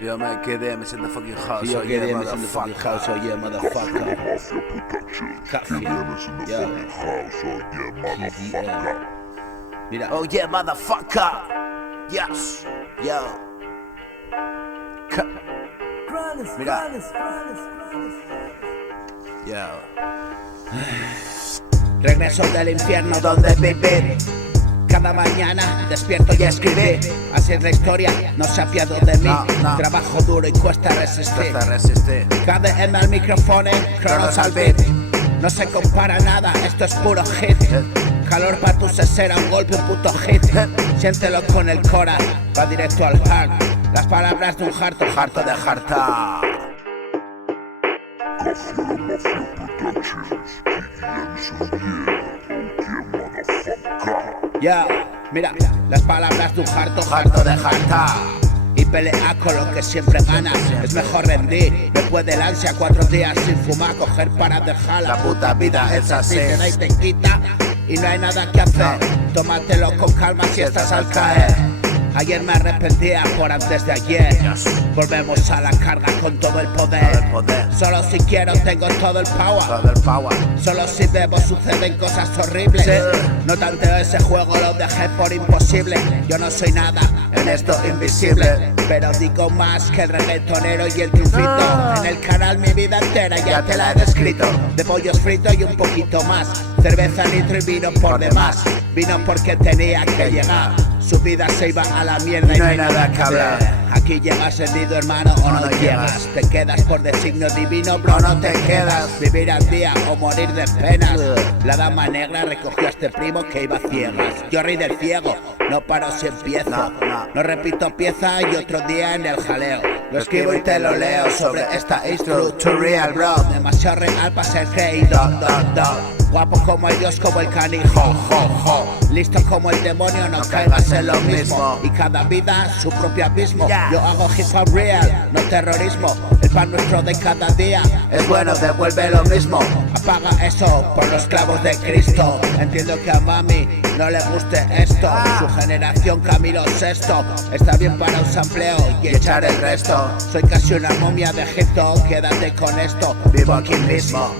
Yo man, KDM in the fucking house. Yo, Oh yeah, KDM is in the fucking house, oh yeah, motherfucker. Coffee, yo, TDM. Mira, Oh yeah, motherfucker. Yes, yo. Mira. Yo. regreso del infierno donde vivir. Cada mañana despierto y escribí. Así es la historia, no se apiado de mí. No. Trabajo duro y cuesta resistir. Hasta resistir. KDM al micrófono, Cronos al beat. No se compara nada, esto es puro hit. Calor pa' tu cesera, un golpe, un puto hit. Siéntelo con el cora, va directo al heart. Las palabras de un harto, Harto de harta. ya, mira, las palabras de un harto, Harto de harta. y pelea con lo que siempre gana. Es mejor rendir, después del ansia 4 días sin fumar, coger para dejar La puta vida es así. Te da y te quita y no hay nada que hacer. Tómatelo con calma si estás al caer. Ayer me arrepentía por antes de ayer. Volvemos a la carga con todo el poder. Solo si quiero tengo todo el power. Todo el power. Solo si bebo suceden cosas horribles. No tanteo ese juego, lo dejé por imposible. Yo no soy nada En esto invisible. pero digo más que el reggaetonero y el triunfito. En el canal mi vida entera ya te la he descrito. De pollos fritos y un poquito más. Cerveza, litro y vino por demás. Vino porque tenía que llegar. Su vida se iba a la mierda Y no hay nada que hablar. Aquí llegas herido, hermano, o no llegas. Te quedas por designio divino, bro, O no te quedas. Vivir al día o morir de penas. La dama negra recogió a este primo que iba ciegas. Yo reí del ciego, no paro si empiezo. No. repito pieza y otro día en el jaleo. Lo escribo y te lo leo sobre esta is true to real, bro. Demasiado real para ser creído. Guapo como el dios, como el canijo. Listo como el demonio, no caigas en lo mismo. Y cada vida su propio abismo. Yo hago hip hop real, no terrorismo. El pan nuestro de cada día Es bueno, devuelve lo mismo. apaga eso por los clavos de Cristo. Entiendo que a mami no le guste esto. Su generación Camilo VI está bien para un sampleo y echar el resto. Soy casi una momia de Egipto, quédate con esto. Vivo aquí mismo.